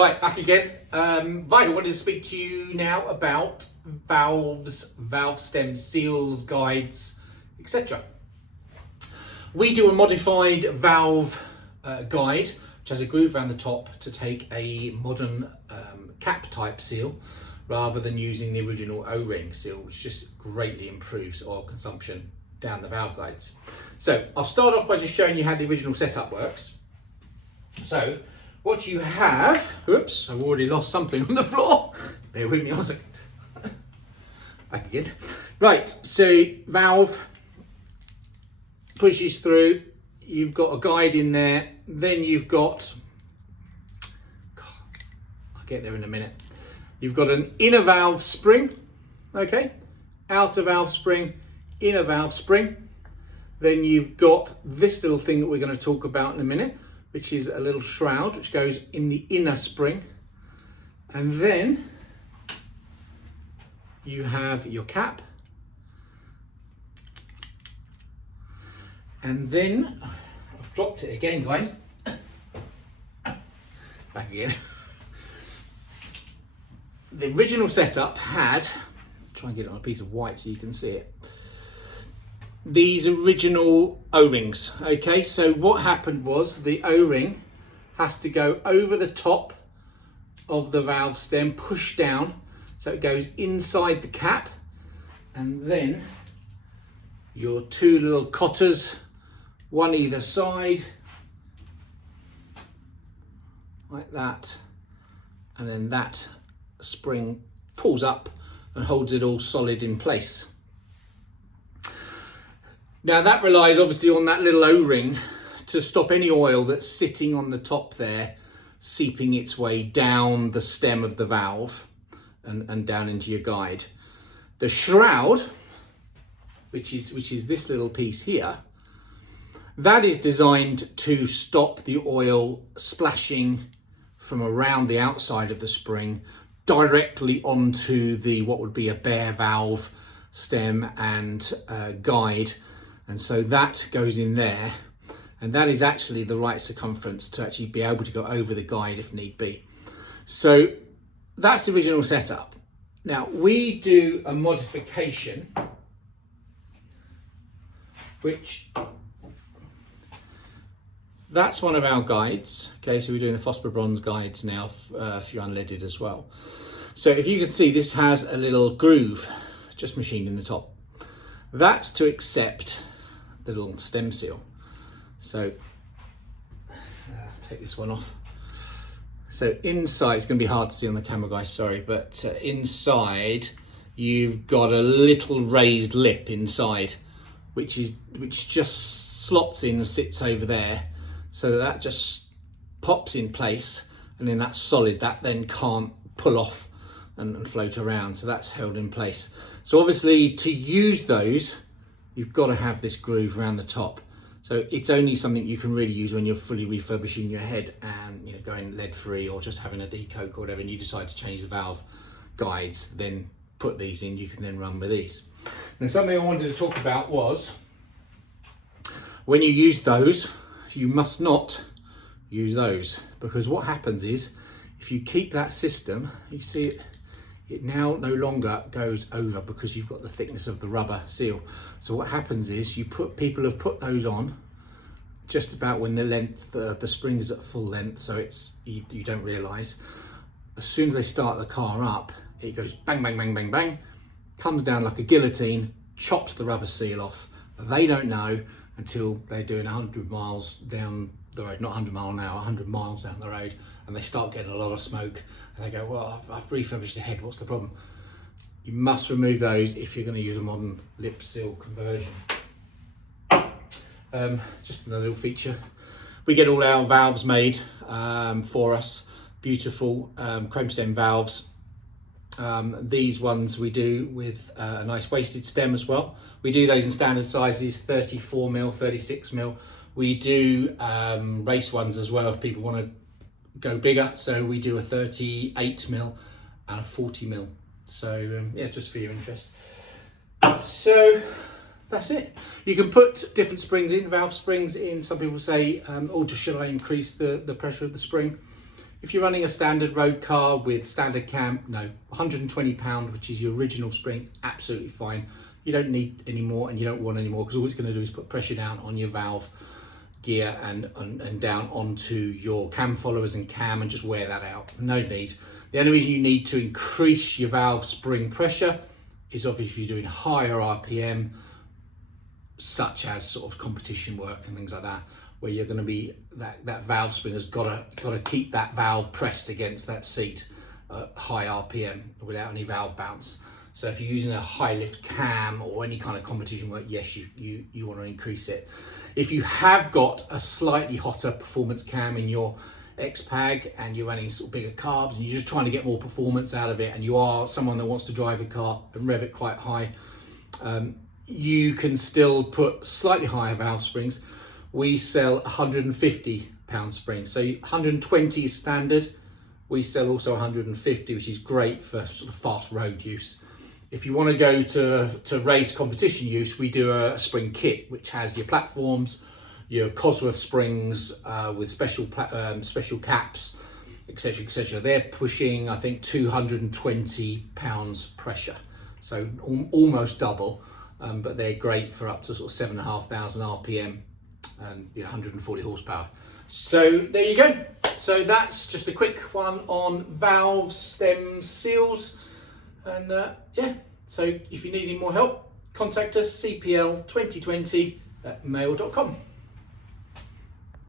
Right, back again. Right, I wanted to speak to you now about valves, valve stem seals, guides, etc. We do a modified valve guide, which has a groove around the top to take a modern cap type seal rather than using the original O-ring seal, which just greatly improves oil consumption down the valve guides. So I'll start off by just showing you how the original setup works. So what you have, oops, I've already lost something on the floor. Bear with me a second. Back again. Right, so valve pushes through, you've got a guide in there, then you've got, I'll get there in a minute. You've got an inner valve spring, okay, outer valve spring, inner valve spring. Then you've got this little thing that we're going to talk about in a minute, which is a little shroud which goes in the inner spring. And then you have your cap. And then, I've dropped it again, guys. Back again. The original setup had, try and get it on a piece of white so you can see it, these original O-rings. Okay, so what happened was the O-ring has to go over the top of the valve stem, push down, so it goes inside the cap, and then your two little cotters, one either side, like that, and then that spring pulls up and holds it all solid in place. Now that relies obviously on that little O-ring to stop any oil that's sitting on the top there seeping its way down the stem of the valve and down into your guide. The shroud, which is this little piece here, that is designed to stop the oil splashing from around the outside of the spring directly onto the what would be a bare valve stem and guide. And so that goes in there, and that is actually the right circumference to actually be able to go over the guide if need be. So that's the original setup. Now we do a modification, which that's one of our guides. Okay, so we're doing the phosphor bronze guides now for unleaded as well. So if you can see, this has a little groove just machined in the top. That's to accept the little stem seal. So take this one off. So inside, it's going to be hard to see on the camera, guys, sorry, but inside you've got a little raised lip inside, which just slots in and sits over there, so that just pops in place, and then that's solid. That then can't pull off and float around, so that's held in place. So obviously to use those, you've got to have this groove around the top. So it's only something you can really use when you're fully refurbishing your head and going lead free, or just having a decoke or whatever, and you decide to change the valve guides, then put these in, you can then run with these. And something I wanted to talk about was, when you use those, you must not use those, because what happens is, if you keep that system, you see it now no longer goes over because you've got the thickness of the rubber seal. So what happens is people have put those on just about when the length, the spring is at full length, so it's you don't realise. As soon as they start the car up, it goes bang, bang, bang, bang, bang, comes down like a guillotine, chops the rubber seal off. They don't know until they're doing 100 miles down the road, not 100 mile an hour, 100 miles down the road, and they start getting a lot of smoke, and they go, well, I've refurbished the head, what's the problem? You must remove those if you're going to use a modern lip seal conversion. Just another little feature. We get all our valves made for us, beautiful chrome stem valves. These ones we do with a nice wasted stem as well. We do those in standard sizes, 34mm, 36mm. We do race ones as well if people want to go bigger. So we do a 38mm and a 40mm. So yeah, just for your interest. So that's it. You can put different springs in, valve springs in. Some people say, oh, should I increase the pressure of the spring? If you're running a standard road car with standard cam, no, 120 pound, which is your original spring, absolutely fine. You don't need any more and you don't want any more, because all it's going to do is put pressure down on your valve gear and down onto your cam followers and cam, and just wear that out. No need. The only reason you need to increase your valve spring pressure is obviously if you're doing higher RPM, such as sort of competition work and things like that, where you're going to be that valve spring has got to keep that valve pressed against that seat at high RPM without any valve bounce. So if you're using a high lift cam or any kind of competition work, yes, you want to increase it. If you have got a slightly hotter performance cam in your XPAG and you're running sort of bigger carbs and you're just trying to get more performance out of it, and you are someone that wants to drive a car and rev it quite high, you can still put slightly higher valve springs. We sell 150 pound springs, so 120 is standard. We sell also 150, which is great for sort of fast road use. If you want to go to race competition use, we do a spring kit, which has your platforms, your Cosworth springs with special caps, etc., etc. They're pushing, I think, 220 pounds pressure, so almost double, but they're great for up to sort of 7,500 RPM and 140 horsepower. So there you go. So that's just a quick one on valve stem seals. And yeah, so if you need any more help, contact us, cpl2020@mail.com.